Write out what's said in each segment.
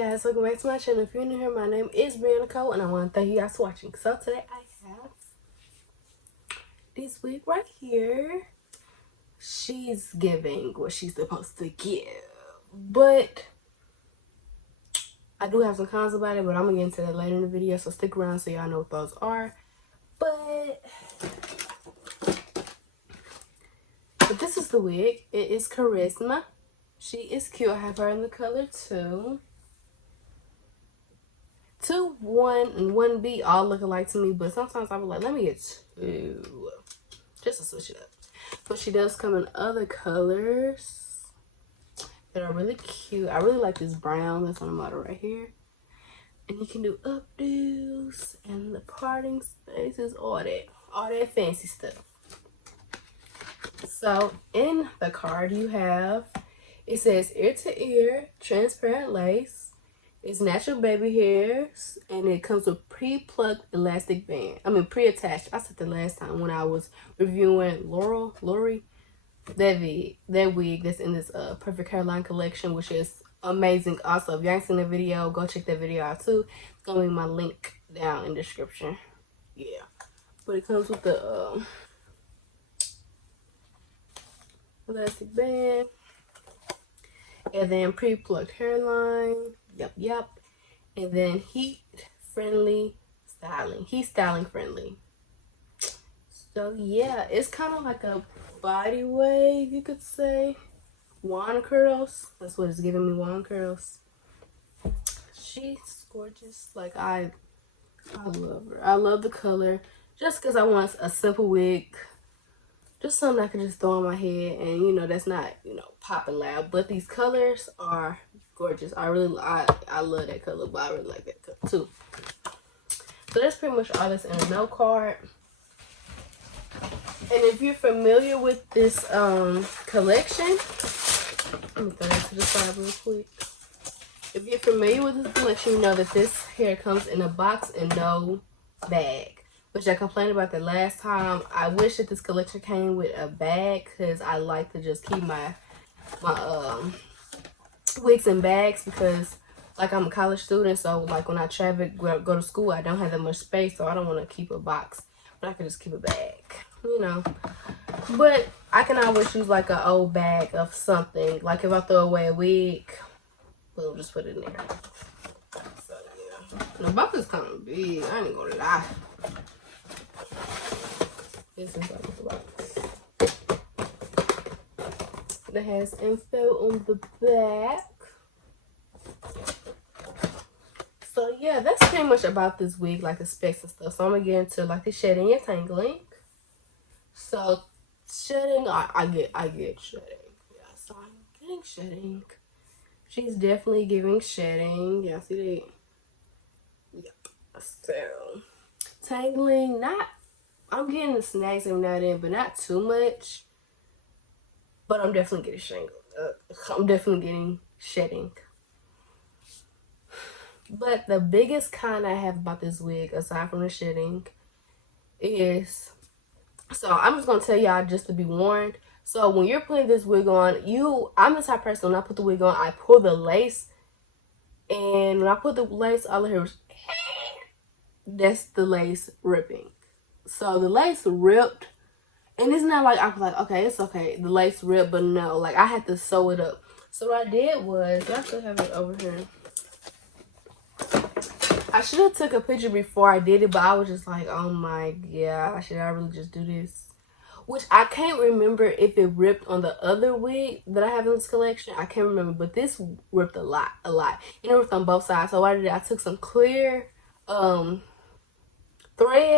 guys, welcome back to my channel. If you're new here, my name is Brianna Cole and I want to thank you guys for watching. So today I have this wig right here. She's giving what she's supposed to give, but I do have some cons about it, but I'm gonna get into that later in the video, so stick around so y'all know what those are. But this is the wig. It is Charisma. She is cute. I have her in the color 2. 2, 1, and 1B all look alike to me, but sometimes I be like, let me get 2 just to switch it up. But she does come in other colors that are really cute. I really like this brown that's on the model right here. And you can do updos and the parting spaces, all that fancy stuff. So in the card you have, it says ear to ear, transparent lace. It's natural baby hairs, and it comes with pre-plucked elastic band. I mean pre-attached. I said the last time when I was reviewing Lori, that wig that's in this Perfect Hairline collection, which is amazing. Also, if you ain't seen the video, go check that video out too. It's gonna be my link down in the description. Yeah, but it comes with the elastic band, and then pre-plucked hairline. Yep. And then heat friendly styling. Heat styling friendly. So yeah, it's kind of like a body wave, you could say. Wand curls. That's what it's giving me, wand curls. She's gorgeous. Like I love her. I love the color. Just because I want a simple wig. Just something I can just throw on my head, and you know that's not, you know, popping loud. But these colors are gorgeous. I love that color, but I really like that color too. So that's pretty much all that's in the note card. And if you're familiar with this collection, let me throw that to the side real quick. If you're familiar with this collection, you know that this hair comes in a box and no bag, which I complained about the last time. I wish that this collection came with a bag, because I like to just keep my wigs in bags, because like I'm a college student, so like when I travel, go to school, I don't have that much space, so I don't want to keep a box, but I can just keep a bag, you know. But I can always use like an old bag of something, like if I throw away a wig, we'll just put it in there. So yeah, the box is kind of big, I ain't gonna lie. This is like the box that has info on the back. So yeah, that's pretty much about this wig, like the specs and stuff. So I'm gonna get into like the shedding and tangling. So shedding, I get shedding. Yeah, so I'm getting shedding. She's definitely giving shedding. Yeah, see that? Yep. So tangling, I'm getting the snags every now and then, but not too much. But I'm definitely getting shedding. But the biggest con I have about this wig, aside from the shedding, is, so I'm just gonna tell y'all just to be warned. So when you're putting this wig on, I'm the type of person, when I put the wig on, I pull the lace, and when I put the lace, all I hear is that's the lace ripping. So the lace ripped. And it's not like I was like, okay, it's okay, the lace ripped, but no, like I had to sew it up. So what I did was, I still have it over here. I should have took a picture before I did it, but I was just like, oh my gosh, should I really just do this? Which I can't remember if it ripped on the other wig that I have in this collection. I can't remember, but this ripped a lot. And it ripped on both sides. So what I did, I took some clear thread,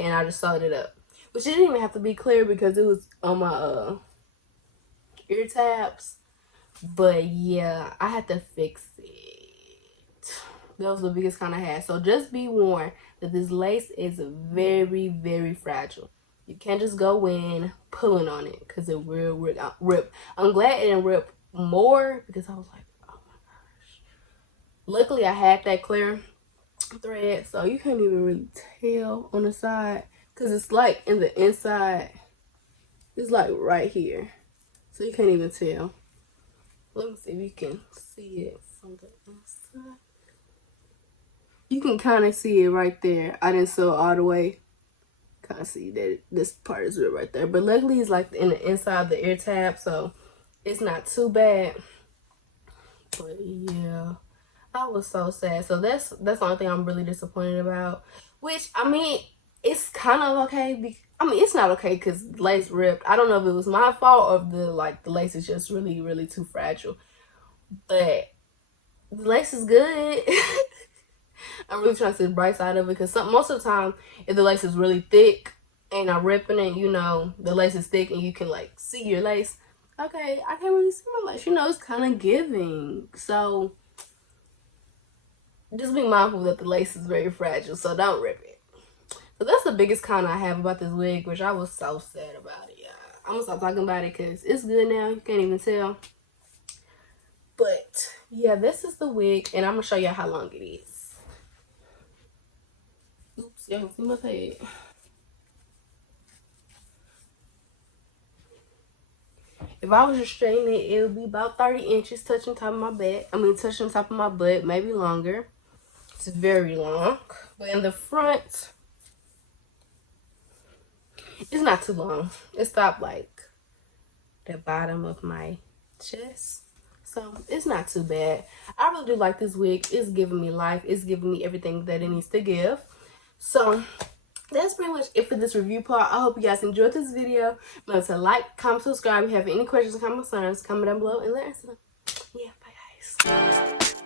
and I just sewed it up. Which it didn't even have to be clear because it was on my ear tabs. But yeah, I had to fix it. That was the biggest kind I had. So just be warned that this lace is very, very fragile. You can't just go in pulling on it because it will rip. I'm glad it didn't rip more, because I was like, oh my gosh. Luckily, I had that clear thread, so you can't even really tell on the side. Because it's like in the inside, it's like right here. So you can't even tell. Let me see if you can see it on the inside. You can kind of see it right there. I didn't sew all the way. Kind of see that this part is real right there. But luckily it's like in the inside of the ear tab, so it's not too bad. But yeah, I was so sad. So that's the only thing I'm really disappointed about. Which, I mean, it's kind of okay. I mean, it's not okay because lace ripped. I don't know if it was my fault or the lace is just really, really too fragile. But the lace is good. I'm really trying to see the bright side of it because most of the time, if the lace is really thick and I'm ripping it, you know, the lace is thick and you can like see your lace. Okay, I can't really see my lace. You know, it's kind of giving. So just be mindful that the lace is very fragile, so don't rip it. So that's the biggest con I have about this wig, which I was so sad about it, yeah. I'm gonna stop talking about it because it's good now. You can't even tell. But yeah, this is the wig, and I'm gonna show y'all how long it is. Oops, y'all can see my head. If I was just straightening it, it would be about 30 inches touching top of my back. I mean, touching top of my butt, maybe longer. It's very long. But in the front, it's not too long. It stopped like the bottom of my chest. So it's not too bad. I really do like this wig. It's giving me life. It's giving me everything that it needs to give. So that's pretty much it for this review part. I hope you guys enjoyed this video. Remember to like, comment, subscribe. If you have any questions or concerns, comment down below and let us know. Yeah, bye guys.